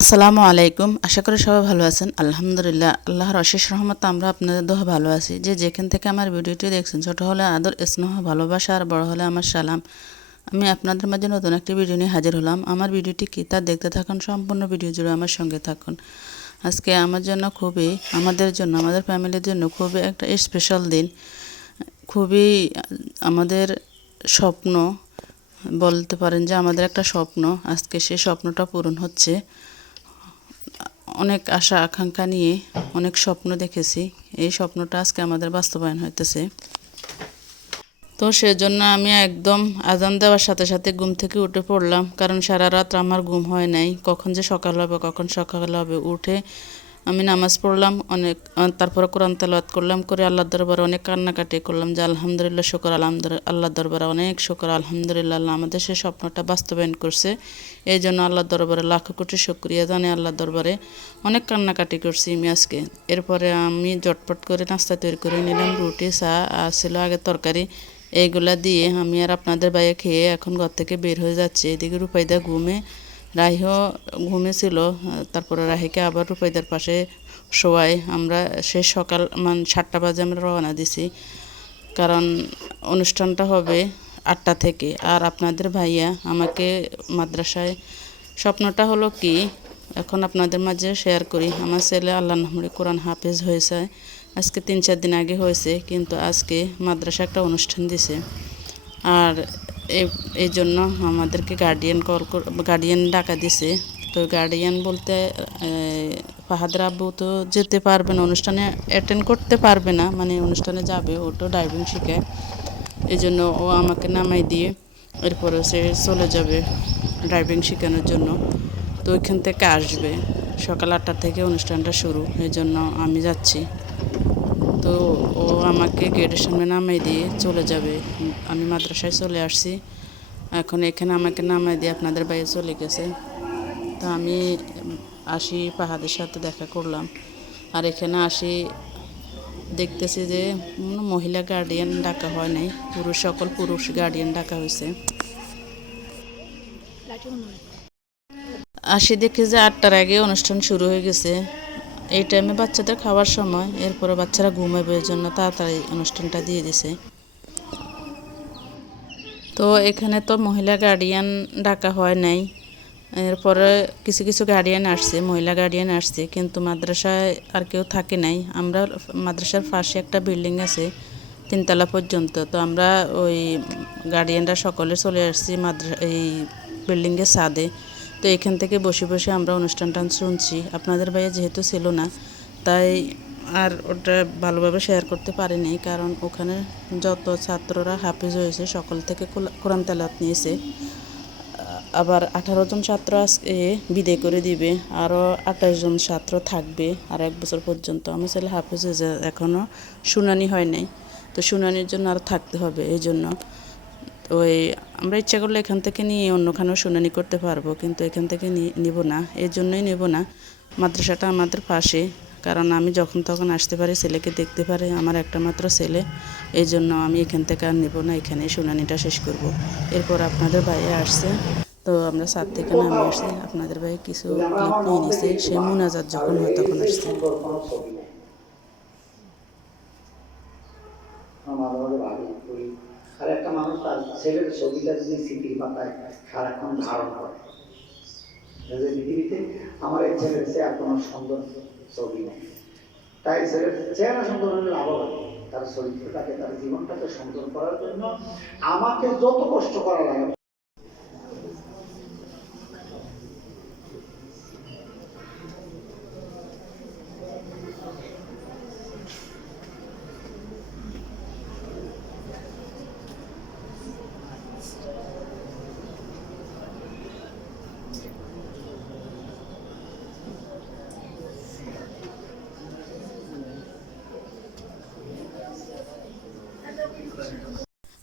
আসসালামু আলাইকুম। আশা করি সবাই ভালো আছেন। আলহামদুলিল্লাহ, আল্লাহর অশেষ রহমতে আমরা আপনাদের দোয়া ভালো আছি। যে যেখান থেকে আমার ভিডিওটি দেখছেন, ছোট হলে আদর, স্নেহ, ভালোবাসা আর বড় হলে আমার সালাম। আমি আপনাদের মাঝে নতুন একটি ভিডিও নিয়ে হাজির হলাম। আমার ভিডিওটি কী তা দেখতে থাকুন, সম্পূর্ণ ভিডিও জুড়ে আমার সঙ্গে থাকুন। আজকে আমার জন্য খুবই, আমাদের জন্য, আমাদের ফ্যামিলির জন্য খুবই একটা স্পেশাল দিন। খুবই আমাদের স্বপ্ন, বলতে পারেন যে আমাদের একটা স্বপ্ন, আজকে সেই স্বপ্নটা পূরণ হচ্ছে। অনেক আশা আকাঙ্ক্ষা নিয়ে অনেক স্বপ্ন দেখেছি, এই স্বপ্নটা আজকে আমাদের বাস্তবায়ন হইতেছে। তো সেজন্য আমি একদম আজান দেওয়ার সাথে সাথে ঘুম থেকে উঠে পড়লাম, কারণ সারা রাত আমার ঘুম হয় নাই। কখন যে সকাল হবে, কখন সকাল হবে, উঠে আমি নামাজ পড়লাম অনেক, তারপরে কোরআন তেলাওয়াত করলাম, করে আল্লাহর দরবারে অনেক কান্নাকাটি করলাম যে আলহামদুলিল্লাহ, শুকর আলহামদুলিল্লাহ, আল্লাহর দরবারে অনেক শুকর আলহামদুলিল্লাহ, আল্লাহ আমাদের সেই স্বপ্নটা বাস্তবায়ন করছে। এই জন্য আল্লাহর দরবারে লাখো কোটি শুকরিয়া জানাই। আল্লাহর দরবারে অনেক কান্নাকাটি করছি আমি আজকে। এরপরে আমি জটপট করে নাস্তা তৈরি করে নিলাম, রুটি, চা আর ছিল আগে তরকারি। এইগুলা দিয়ে আমি আর আপনাদের বাইরে খেয়ে এখন ঘর থেকে বের হয়ে যাচ্ছি। এদিকে রূপাইদা ঘুমে, রাহিও ঘুমেছিল। তারপরে রাহিকে আবার রূপাইদার পাশে শোয়াই আমরা। সে সকাল 7টা বাজে আমরা রওনা দিছি, কারণ অনুষ্ঠানটা হবে 8টা থেকে। আর আপনাদের ভাইয়া আমাকে মাদ্রাসায়, স্বপ্নটা হলো কি এখন আপনাদের মাঝে শেয়ার করি। আমার ছেলে আল্লাহর নামে কোরআন হাফেজ হয়েছে, আজকে 3-4 দিন আগে হয়েছে, কিন্তু আজকে মাদ্রাসা একটা অনুষ্ঠান দিছে। আর এই জন্য আমাদেরকে গার্ডিয়ান ডাকা দিছে। তো গার্ডিয়ান বলতে ফাহাদের আব্বু তো যেতে পারবে না, অনুষ্ঠানে অ্যাটেন্ড করতে পারবে না, মানে অনুষ্ঠানে যাবে, ও তো ড্রাইভিং শিখায়। এই জন্য ও আমাকে নামাই দিয়ে এরপরে সে চলে যাবে ড্রাইভিং শেখানোর জন্য। তো ওইখান থেকে আসবে, সকাল 8টা থেকে অনুষ্ঠানটা শুরু, এই জন্য আমি যাচ্ছি। তো ও আমাকে গেটের সামনে নামাই দিয়ে চলে যাবে। আমি মাদ্রাসায় চলে আসছি, এখন এখানে আমাকে নামাই দিয়ে আপনাদের বাইরে চলে গেছে। তো আমি আসি, পাহাদের সাথে দেখা করলাম। আর এখানে আসি দেখতেছি যে মহিলা গার্ডিয়ান ডাকা হয় নাই, সকল পুরুষ গার্ডিয়ান ডাকা হয়েছে। আসি দেখি যে 8টার আগে অনুষ্ঠান শুরু হয়ে গেছে। এই টাইমে বাচ্চাদের খাওয়ার সময়, এরপরে বাচ্চারা ঘুমাবে, এর জন্য তাড়াতাড়ি অনুষ্ঠানটা দিয়ে দিছে। তো এখানে তো মহিলা গার্ডিয়ান ডাকা হয় নাই। এরপরে কিছু কিছু গার্ডিয়ান আসছে, মহিলা গার্ডিয়ান আসছে, কিন্তু মাদ্রাসায় আর কেউ থাকে নাই। আমরা মাদ্রাসার পাশে একটা বিল্ডিং আছে 3 তলা পর্যন্ত। তো আমরা ওই গার্ডিয়ানরা সকলে চলে আসছি এই বিল্ডিংয়ের ছাদে। তো এখান থেকে বসে বসে আমরা অনুষ্ঠানটা শুনছি। আপনাদের ভাইয়া যেহেতু ছিল না, তাই আর ওটা ভালোভাবে শেয়ার করতে পারিনি, কারণ ওখানে যত ছাত্ররা হাফেজ হয়েছে সকল থেকে কোরআন তেলাওয়াত নিয়েছে। আবার 18 জন ছাত্র আজকে বিদায় করে দিবে, আরও 28 জন ছাত্র থাকবে আর 1 বছর পর্যন্ত। আমার ছেলে হাফেজ হয়েছে, এখনও শুনানি হয় নাই, তো শুনানির জন্য আরও থাকতে হবে। এই জন্য ওই আমরা ইচ্ছা করলে এখান থেকে নিয়ে অন্যখানেও শুনানি করতে পারবো, কিন্তু এখান থেকে নিব না। এই জন্যই নেব না। মাদ্রাসাটা আমাদের পাশে, কারণ আমি যখন তখন আসতে পারি, ছেলেকে দেখতে পারি, আমার একটা মাত্র ছেলে। এই জন্য আমি এখান থেকে আর নেব না, এখানে শুনানিটা শেষ করব। এরপর আপনাদের ভাইয়া আসছে, তো আমরা ছাদ থেকে নামে আসছি। আপনাদের ভাই কিছু ক্লিপ নিয়ে নিছে, সে মুনাজাত যখন হয় তখন আসছে। আর একটা মানুষ তার ছেলের ছবিটা যদি স্মৃতির পাতায় সারাক্ষণ ধারণ করে, পৃথিবীতে আমার এই ছেলের চেয়ে কোনো সুন্দর ছবি নেই। তাই ছেলের চেহারা সুন্দর হলে লাভ হবে, তার চরিত্রটাকে, তার জীবনটাকে সুন্দর করার জন্য আমাকে যত কষ্ট করা লাগে।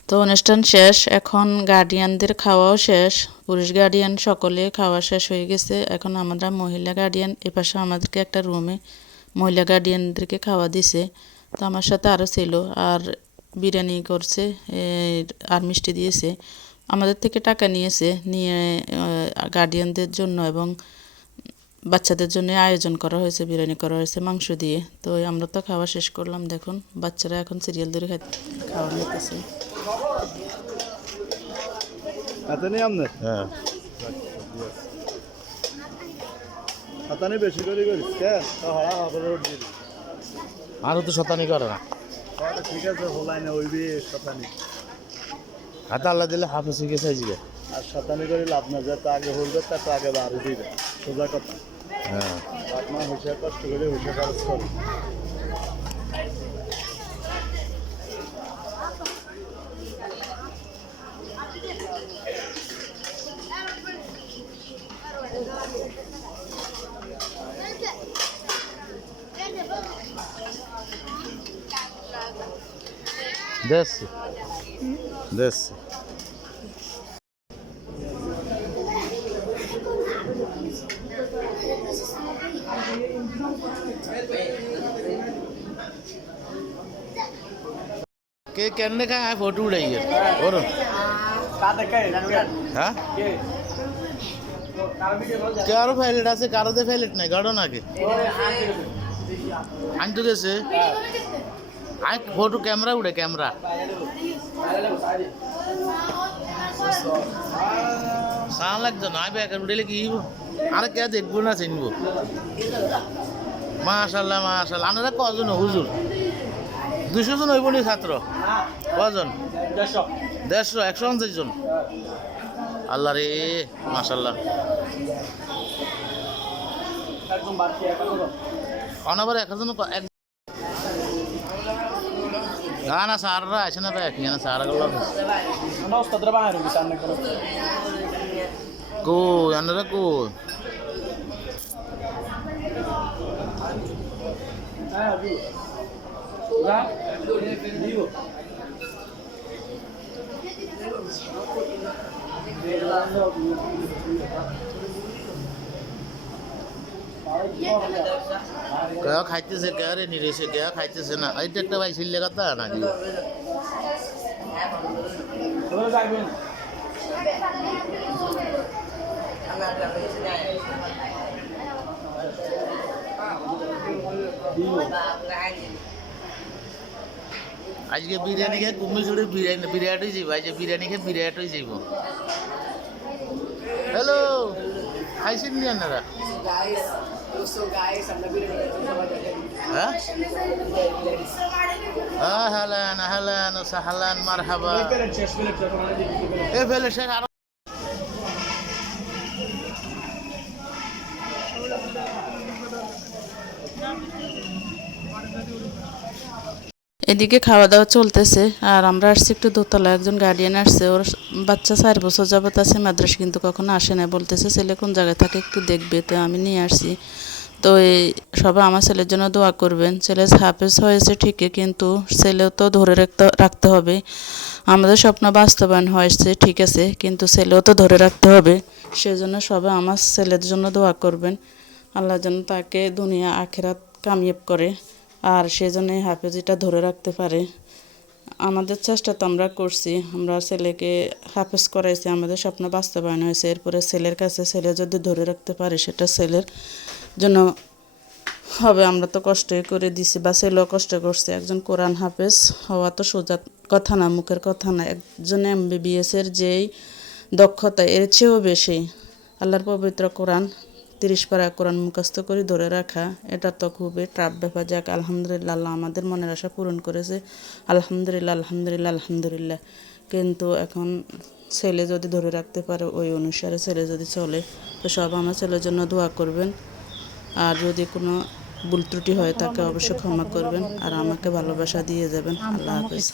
তো অনুষ্ঠান শেষ, এখন গার্ডিয়ানদের খাওয়াও শেষ। পুরুষ গার্ডিয়ান সকলে খাওয়া শেষ হয়ে গেছে। এখন আমরা মহিলা গার্ডিয়ান, এপাশে আমাদেরকে একটা রুমে মহিলা গার্ডিয়ানদেরকে খাওয়া দিছে। তো আমার সাথে আরও ছিল। আর বিরিয়ানি করছে আর মিষ্টি দিয়েছে। আমাদের থেকে টাকা নিয়েছে, নিয়ে গার্ডিয়ানদের জন্য এবং বাচ্চাদের জন্য আয়োজন করা হয়েছে, বিরিয়ানি করা হয়েছে মাংস দিয়ে। তো আমরা তো খাওয়া শেষ করলাম, দেখুন বাচ্চারা এখন সিরিয়াল ধরে খাওয়া নিতেছে। হ্যাঁ শতানি বেশি করে করিস আরও তো শতানি করে না, ঠিক আছে হলাই না ওই বিয়ে শতানি হাতে আল্লাহ দিলে হাফেজ হয়ে গেছে আজকে। আর শতানি করে লাভ না, যত আগে হলবে তত আগে বাড়ি দিবে, সোজা কথা। হ্যাঁ আপনার হুঁশিয়ার কষ্ট করে হুঁশিয়ার খরচ করে। দেখছি দেখছি। के करने का है फोटो उड़ाइए और हाँ কারো ফাইলেট আছে, কারোতে ফাইলেট নাই, গাড়ো নাকি আনতে দেশে আই ফটো ক্যামেরা উড়ে ক্যামেরা সারা লাগতো না, আমি একা উঠেলে কি আরে কে দেখবো না চিনবো। মাশাল্লাহ মাশাল্লাহ। আপনারা কজন হুজুর? 200 জন হইব নি ছাত্র? কজন? 150 150 জন। আল্লাহ রে মাশাল্লাহ। অনাবার 1 জন গানা সাররা আছে না ভাই, এখানে সারা গেল কো আপনারা কো কেউ খাইতেছে, কে রে নিরেছে, কে খাইতেছে না, এইটা একটা ভাই ছিল্লে কথা নাকি? আজকে বিরিয়ানি খেয়ে কুমির ছুটে বিরিয়ানি যাইব, আজকে বিরিয়ানি খেয়ে বিরিয়ানি যাইব। হ্যালো খাইছেন নি আপনারা? হ্যাঁ আহলান আহলান ওয়া সাহলান মারহাবা। এ ফেলে শেষ আর এদিকে খাওয়া দাওয়া চলতেছে আর আমরা আসছি একটু দোতলা। একজন গার্ডিয়ান আসছে, ওর বাচ্চা 4 বছর যাবত আছে মাদ্রাসা, কিন্তু কখনো আসে না। বলতেছে ছেলে কোন জায়গায় থাকে একটু দেখবে, তো আমি নিয়ে আসছি। তো এই সবাই আমার ছেলের জন্য দোয়া করবেন। ছেলে হাফেজ হয়েছে ঠিকই, কিন্তু ছেলেও তো ধরে রাখতে হবে। আমাদের স্বপ্ন বাস্তবায়ন হয়েছে ঠিক আছে, কিন্তু ছেলেও তো ধরে রাখতে হবে। সেজন্য সবাই আমার ছেলের জন্য দোয়া করবেন, আল্লাহ যেন তাকে দুনিয়া আখিরাত কামিয়াব করে, আর সেজন্য হাফেজিটা ধরে রাখতে পারে। আমাদের চেষ্টা তো আমরা করছি, আমরা ছেলেকে হাফেজ করাইছি, আমাদের স্বপ্ন বাস্তবায়ন হয়েছে। এরপরে ছেলের কাছে ছেলে যদি ধরে রাখতে পারে সেটা ছেলের জন্য হবে। আমরা তো কষ্টই করে দিছি, বা ছেলেও কষ্ট করছে। একজন কোরআন হাফেজ হওয়া তো সোজা কথা না, মুখের কথা না। একজন MBBS-এর যেই দক্ষতা এর চেয়েও বেশি আল্লাহর পবিত্র কোরআন 30 পারা কোরআন মুখস্থ করে ধরে রাখা, এটা তো খুবই টাফ ব্যাপার। যাক আলহামদুলিল্লাহ, আল্লাহ আমাদের মনের আশা পূরণ করেছে, আলহামদুলিল্লাহ আলহামদুলিল্লাহ আলহামদুলিল্লাহ। কিন্তু এখন ছেলে যদি ধরে রাখতে পারে, ওই অনুসারে ছেলে যদি চলে, তো সব আমার ছেলের জন্য দোয়া করবেন। আর যদি কোনো ভুল ত্রুটি হয় তাকে অবশ্যই ক্ষমা করবেন, আর আমাকে ভালোবাসা দিয়ে যাবেন। আল্লাহ হাফেজ।